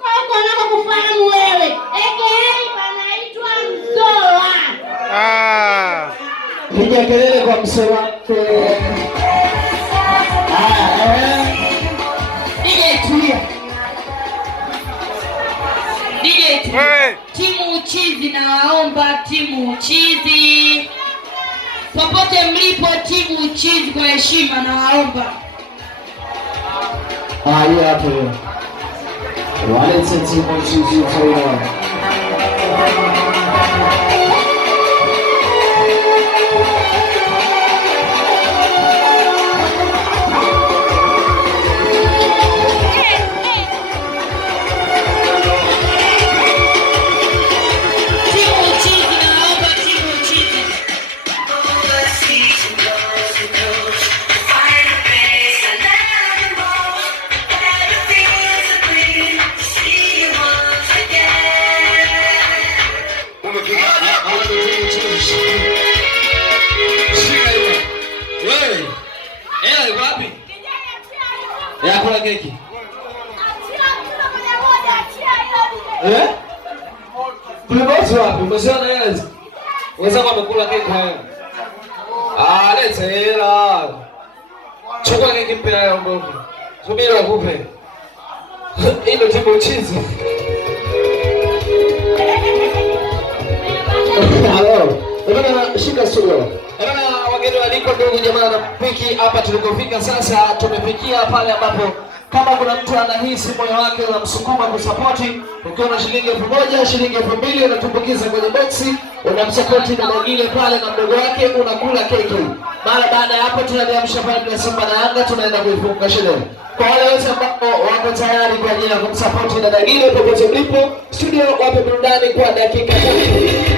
Uko nako kufahamu wewe. AKA panaitwa Mzoa. Piga kelele kwa Mzoa. Timu Uchizi, na waomba timu Uchizi popote mlipo, timu Uchizi kwa heshima na waomba. Hiyo hapo hiyo. Wale timu Uchizi kwa ya kula keki. Tulibosi wapi? Umesiona yeye? Wenzako wamekula keki haya. Leta hela. Chukua keki mpe leo mbona. Subiri wakupe. Hilo timu Uchizi. Hello. Bwana shika studio. Wageni waliko, ndugu jamaa na mpiki, hapa tulikofika sasa tumefikia pale ambapo kama kuna mtu anahisi moyo wake unamsukuma kusapoti, ukiwa na shilingi 1000, shilingi 2000 unatumbukiza kwenye boxi, unamsapoti na mwingine pale na mdogo wake, unakula keki. Mara baada ya hapo tunaliamsha pale kwa Simba na Yanga, tunaenda kuifunga sherehe. Kwa wale wote ambao wako tayari kwa ajili ya kumsapoti na Dagile popote mlipo, studio wape burudani kwa dakika 3.